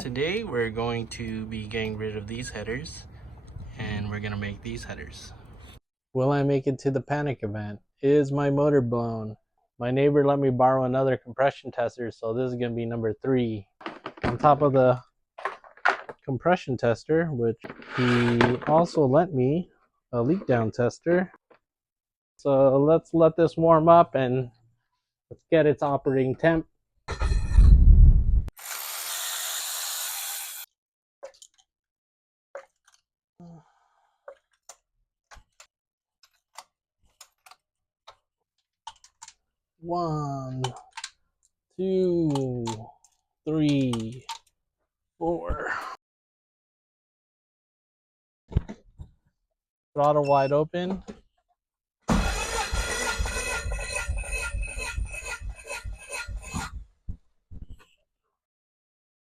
Today we're going to be getting rid of these headers and we're going to make these headers. Will I make it to the panic event? Is my motor blown? My neighbor let me borrow another compression tester, so this is going to be number 3. On top of the compression tester, which he also lent me a leak down tester. So let's let this warm up and let's get its operating temp. One, 2, 3, 4. Throttle wide open.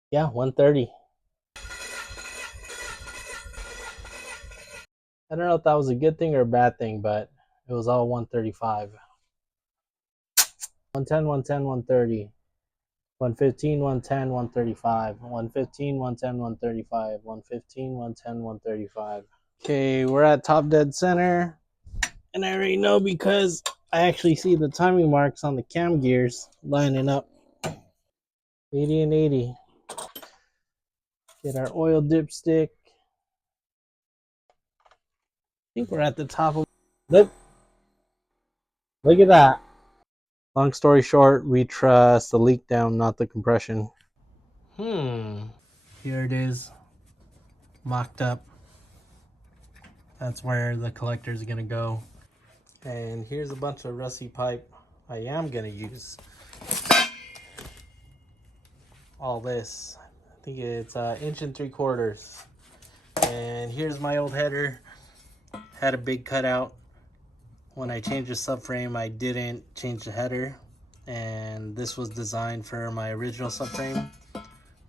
Yeah, 130. I don't know if that was a good thing or a bad thing, but it was all 135. 110, 110, 130. 115, 110, 135. 115, 110, 135. 115, 110, 135. Okay, we're at top dead center. And I already know because I actually see the timing marks on the cam gears lining up. 80 and 80. Get our oil dipstick. I think we're at the top of... Look at that. Long story short, we trust the leak down, not the compression. Here it is, mocked up. That's where the collector is gonna go. And here's a bunch of rusty pipe I am gonna use. All this, I think it's 1 3/4. And here's my old header. Had a big cutout. When I changed the subframe, I didn't change the header. And this was designed for my original subframe.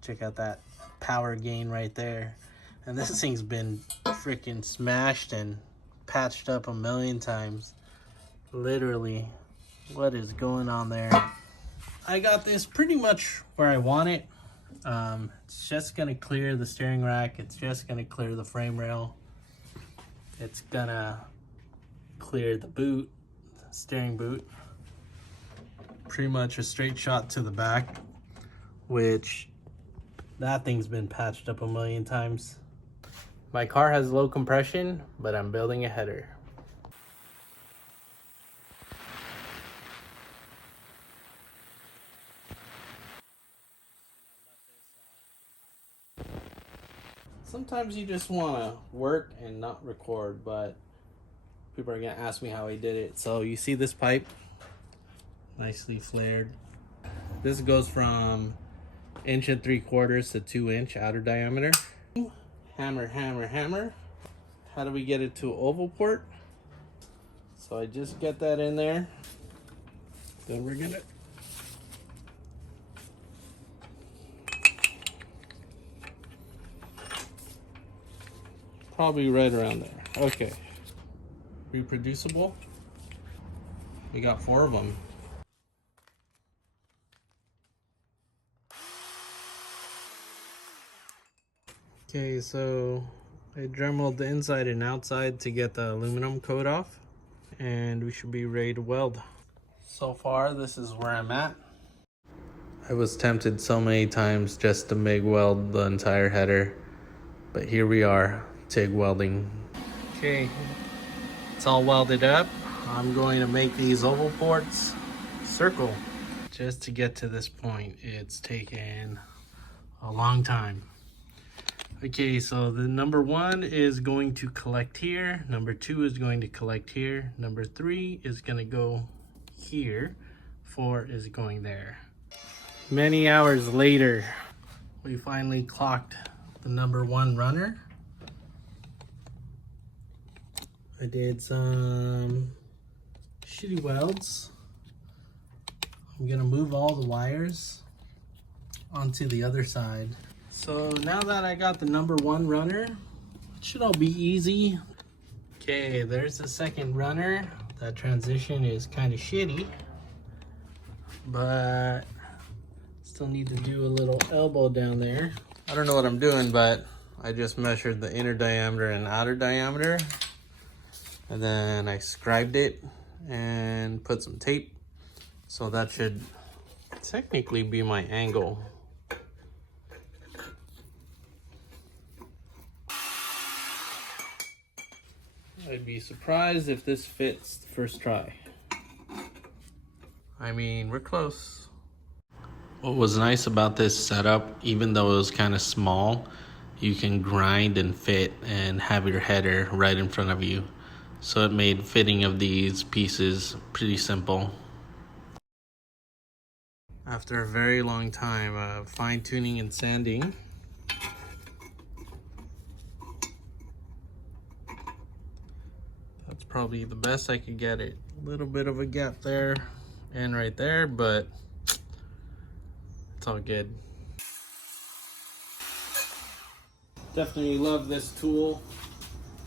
Check out that power gain right there. And this thing's been freaking smashed and patched up a million times. Literally, what is going on there? I got this pretty much where I want it. It's just gonna clear the steering rack. It's just gonna clear the frame rail. It's gonna clear the boot, the steering boot. Pretty much a straight shot to the back, which that thing's been patched up a million times. My car has low compression, but I'm building a header. Sometimes you just want to work and not record, but people are going to ask me how I did it. So you see this pipe? Nicely flared. This goes from 1 3/4 to 2 inch outer diameter. Hammer, hammer, hammer. How do we get it to oval port? So I just get that in there. Then we're gonna probably right around there. Okay. Reproducible. We got 4 of them. Okay, so I dremeled the inside and outside to get the aluminum coat off, and we should be ready to weld. So far, this is where I'm at. I was tempted so many times just to MIG weld the entire header, but here we are, TIG welding. Okay, it's all welded up. I'm going to make these oval ports circle. Just to get to this point, it's taken a long time. Okay, so the number 1 is going to collect here. Number 2 is going to collect here. Number 3 is going to go here. 4 is going there. Many hours later, we finally clocked the number 1 runner. I did some shitty welds. I'm going to move all the wires onto the other side. So now that I got the number 1 runner, it should all be easy. Okay, there's the second runner. That transition is kind of shitty, but still need to do a little elbow down there. I don't know what I'm doing, but I just measured the inner diameter and outer diameter, and then I scribed it and put some tape. So that should technically be my angle. I'd be surprised if this fits the first try. I mean, we're close. What was nice about this setup, even though it was kind of small, you can grind and fit and have your header right in front of you. So it made fitting of these pieces pretty simple. After a very long time of fine tuning and sanding, that's probably the best I could get it. A little bit of a gap there and right there, but it's all good. Definitely love this tool.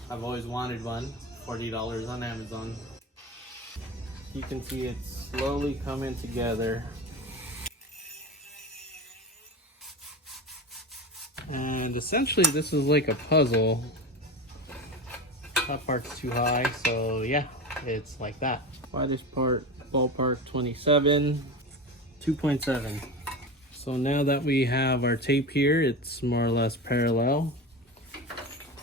I've always wanted one. $40 on Amazon. You can see it slowly coming together. And essentially this is like a puzzle. That part's too high, so yeah, it's like that. Widest part, ballpark 27, 2.7. So now that we have our tape here, it's more or less parallel.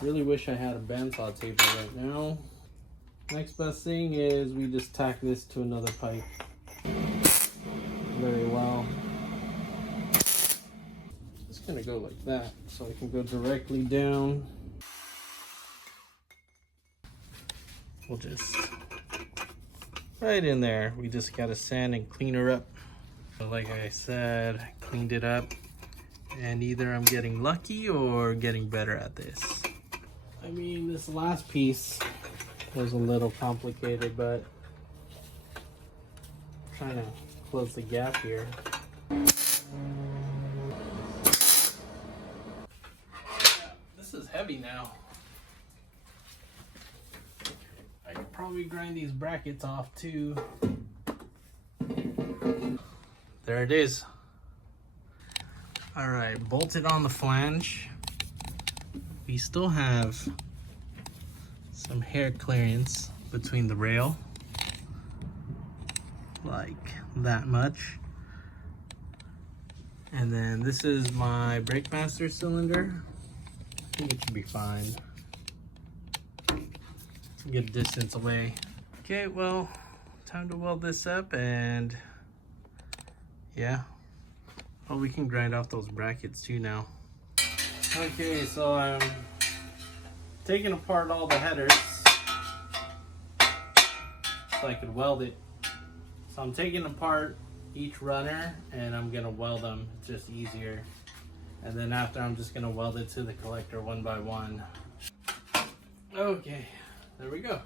Really wish I had a bandsaw taper right now. Next best thing is we just tack this to another pipe. Very well. It's gonna go like that, so I can go directly down. We'll just right in there. We just gotta sand and clean her up. So like I said, I cleaned it up, and either I'm getting lucky or getting better at this. I mean, this last piece was a little complicated, but I'm trying to close the gap here. Yeah, this is heavy now. I could probably grind these brackets off too. There it is. All right, bolted on the flange. We still have some hair clearance between the rail, like that much. And then this is my brake master cylinder. I think it should be fine. It's a good distance away. Okay, well, time to weld this up, and yeah, oh, we can grind off those brackets too now. Okay, so I'm taking apart all the headers so I could weld it. So I'm taking apart each runner and I'm gonna weld them. It's just easier. And then after, I'm just gonna weld it to the collector one by one. Okay, there we go.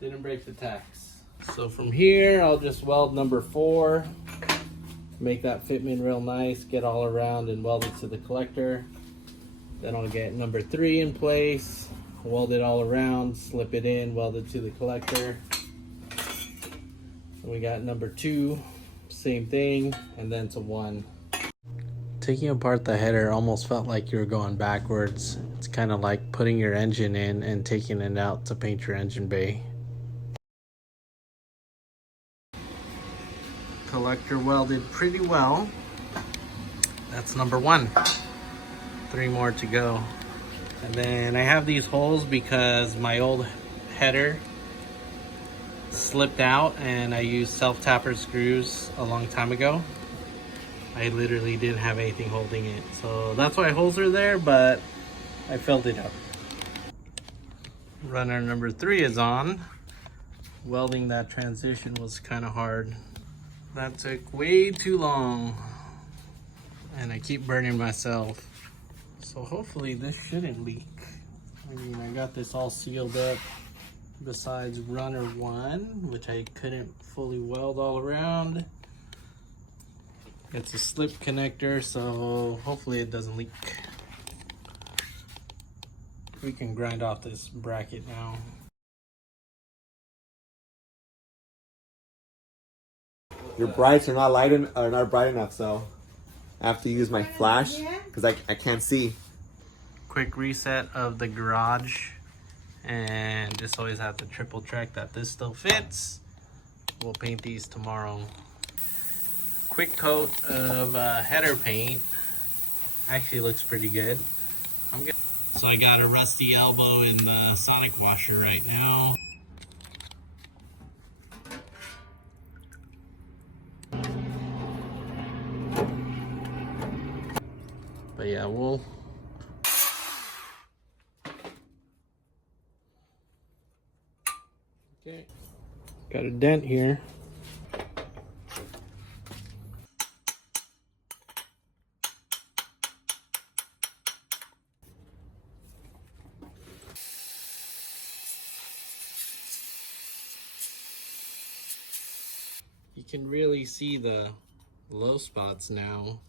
Didn't break the tacks. So from here, I'll just weld number 4. Make that fitment real nice, get all around and weld it to the collector. Then I'll get number 3 in place, weld it all around, slip it in, weld it to the collector. And we got number 2, same thing, and then to 1. Taking apart the header almost felt like you were going backwards. It's kind of like putting your engine in and taking it out to paint your engine bay. Collector welded pretty well. That's number 1. 3 more to go. And then I have these holes because my old header slipped out and I used self-tapper screws a long time ago. I literally didn't have anything holding it. So that's why holes are there, but I filled it up. Runner number 3 is on. Welding that transition was kind of hard. That took way too long. And I keep burning myself. So hopefully this shouldn't leak. I mean, I got this all sealed up besides runner 1, which I couldn't fully weld all around. It's a slip connector, so hopefully it doesn't leak. We can grind off this bracket now. Your brights are not bright enough, so I have to use my flash because I can't see. Quick reset of the garage, and just always have to triple check that this still fits. We'll paint these tomorrow. Quick coat of header paint. Actually looks pretty good. So I got a rusty elbow in the sonic washer right now. But yeah, we'll okay. Got a dent here. You can really see the low spots now.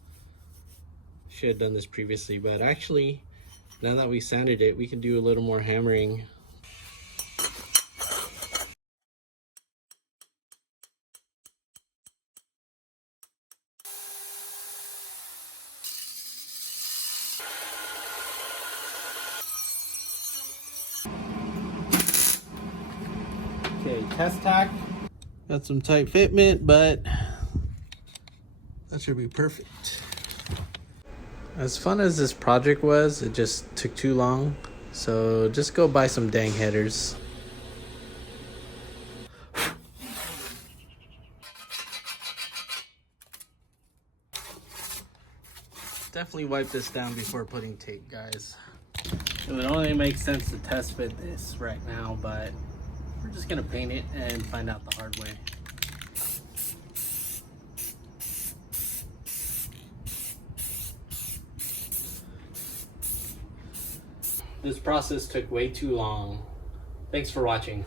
Should have done this previously, but actually, now that we sanded it, we can do a little more hammering. Okay, test tack. Got some tight fitment, but that should be perfect. As fun as this project was, it just took too long. So just go buy some dang headers. Definitely wipe this down before putting tape, guys. It would only make sense to test fit this right now, but we're just gonna paint it and find out the hard way. This process took way too long. Thanks for watching.